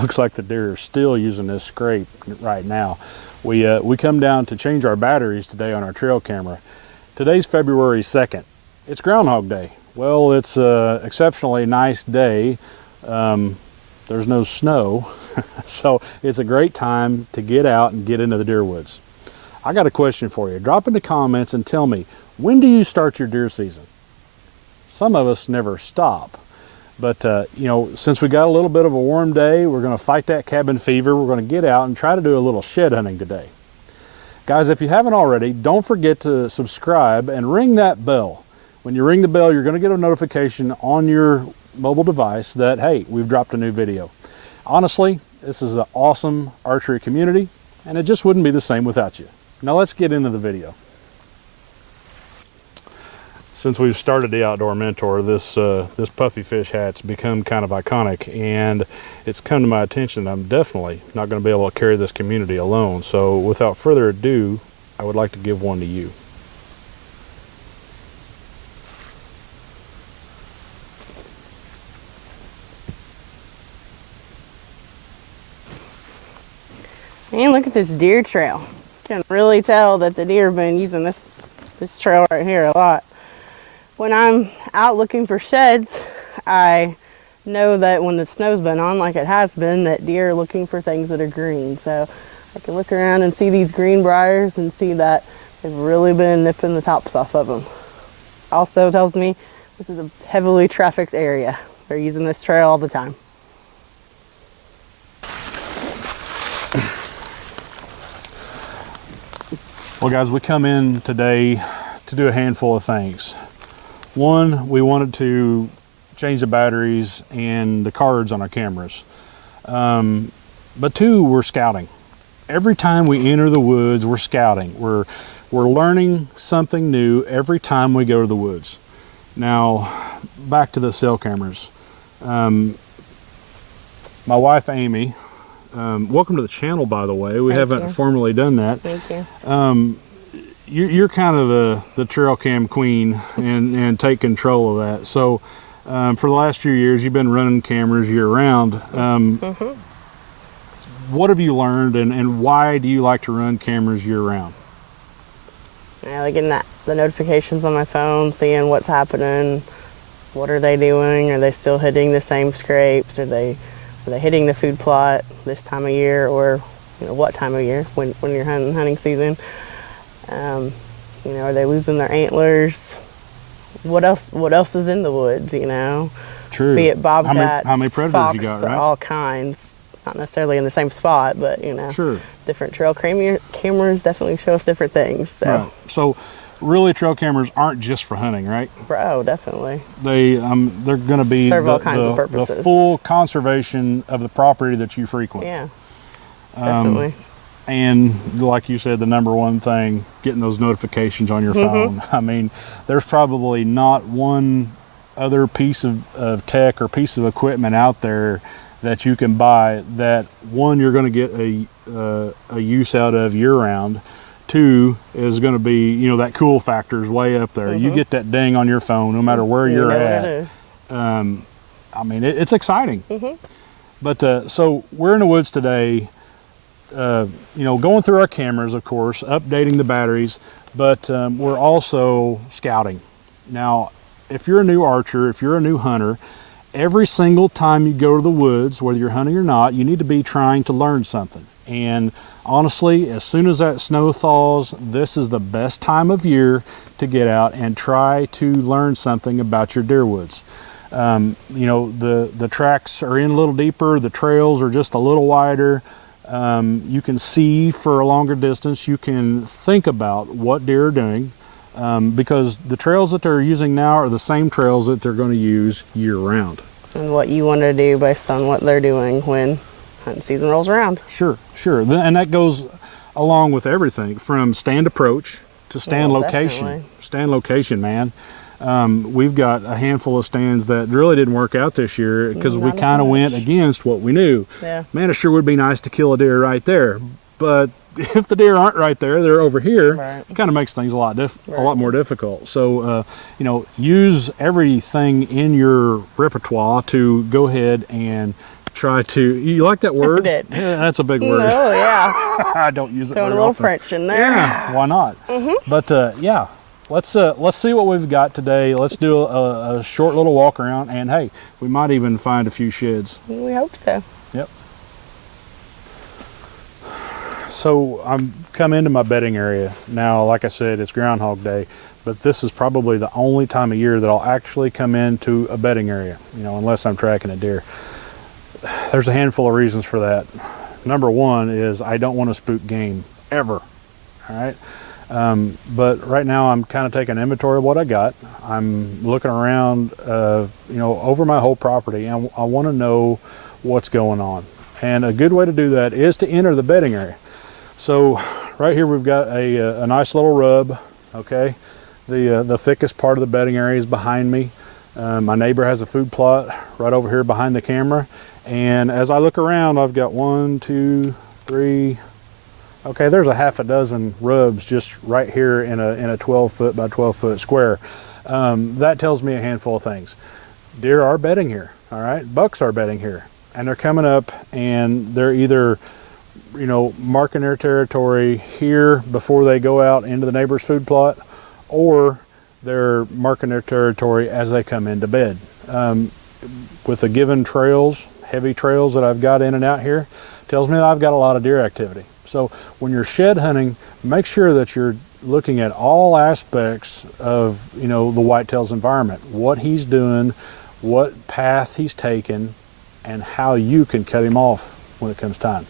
Looks like the deer are still using this scrape right now. We come down to change our batteries today on our trail camera. Today's February 2nd. It's Groundhog Day. Well, it's an exceptionally nice day. There's no snow, so it's a great time to get out and get into the deer woods. I got a question for you. Drop in the comments and tell me, when do you start your deer season? Some of us never stop, but you know, since we got a little bit of a warm day, we're going to fight that cabin fever. We're going to get out and try to do a little shed hunting today. Guys, if you haven't already, don't forget to subscribe and ring that bell. When you ring the bell, you're going to get a notification on your mobile device that, hey, we've dropped a new video. Honestly, this is an awesome archery community, and it just wouldn't be the same without you. Now let's get into the video. Since we've started the Outdoor Mentor, this puffy fish hat's become kind of iconic, and it's come to my attention I'm definitely not going to be able to carry this community alone. So without further ado, I would like to give one to you. Man, look at this deer trail. You can really tell that the deer have been using this trail right here a lot. When I'm out looking for sheds, I know that when the snow's been on, like it has been, that deer are looking for things that are green. So I can look around and see these green briars and see that they've really been nipping the tops off of them. Also tells me this is a heavily trafficked area. They're using this trail all the time. Well guys, we come in today to do a handful of things. One, we wanted to change the batteries and the cards on our cameras. But two, we're scouting. Every time we enter the woods, we're scouting. We're learning something new every time we go to the woods. Now, back to the cell cameras. My wife, Amy, welcome to the channel, by the way. We haven't formally done that. Thank you. You're kind of the trail cam queen and take control of that. So for the last few years, you've been running cameras year-round. What have you learned, and why do you like to run cameras year-round? I like getting the notifications on my phone, seeing what's happening. What are they doing? Are they still hitting the same scrapes? Are they hitting the food plot this time of year, or what time of year when you're hunting season? Are they losing their antlers? What else is in the woods? True. Be it bobcats, how many predators fox, you got, right? all kinds. Not necessarily in the same spot, but Sure. Different trail cameras definitely show us different things. So. Right. So really, trail cameras aren't just for hunting, right? Bro, definitely. They're going to be serve all kinds of the purposes. full conservation of the property that you frequent. Yeah, definitely. And like you said, the number one thing, getting those notifications on your phone. I mean, there's probably not one other piece of tech or piece of equipment out there that you can buy that, one, you're going to get a use out of year-round. Two, is going to be, that cool factor is way up there. You get that ding on your phone no matter where you're at. It is. I mean, it's exciting. But so we're in the woods today, going through our cameras, of course, updating the batteries, but we're also scouting. Now, if you're a new archer, if you're a new hunter, every single time you go to the woods, whether you're hunting or not, you need to be trying to learn something. And honestly, as soon as that snow thaws, this is the best time of year to get out and try to learn something about your deer woods. The tracks are in a little deeper, the trails are just a little wider. You can see for a longer distance, you can think about what deer are doing, because the trails that they're using now are the same trails that they're going to use year-round. And what you want to do based on what they're doing when hunting season rolls around. Sure. And that goes along with everything from stand approach to stand location. Definitely. Stand location, man. We've got a handful of stands that really didn't work out this year because we kind of went against what we knew. Yeah. Man, it sure would be nice to kill a deer right there, but if the deer aren't right there, they're over here. Right. It kind of makes things a lot more difficult. So use everything in your repertoire to go ahead and try to, you like that word? did. Yeah, that's a big word. Oh yeah. I don't use it Throwing a very little often. French in there. Yeah, why not? But yeah, let's see what we've got today. Let's do a short little walk around, and hey, we might even find a few sheds. We hope so. Yep. So I'm come into my bedding area now. Like I said, it's Groundhog Day, but this is probably the only time of year that I'll actually come into a bedding area, you know, unless I'm tracking a deer. There's a handful of reasons for that. Number one is I don't want to spook game ever. All right. But right now I'm kind of taking inventory of what I got. I'm looking around, you know, over my whole property, and I want to know what's going on. And a good way to do that is to enter the bedding area. So right here we've got a nice little rub. Okay, the thickest part of the bedding area is behind me. My neighbor has a food plot right over here behind the camera. And as I look around, I've got 1, 2, 3. Okay, there's a half a dozen rubs just right here in a 12 foot by 12 foot square. That tells me a handful of things. Deer are bedding here, all right? Bucks are bedding here, and they're coming up, and they're either, you know, marking their territory here before they go out into the neighbor's food plot, or they're marking their territory as they come into bed. With the given trails, heavy trails that I've got in and out here, tells me that I've got a lot of deer activity. So when you're shed hunting, make sure that you're looking at all aspects of, you know, the whitetail's environment, what he's doing, what path he's taken, and how you can cut him off when it comes time.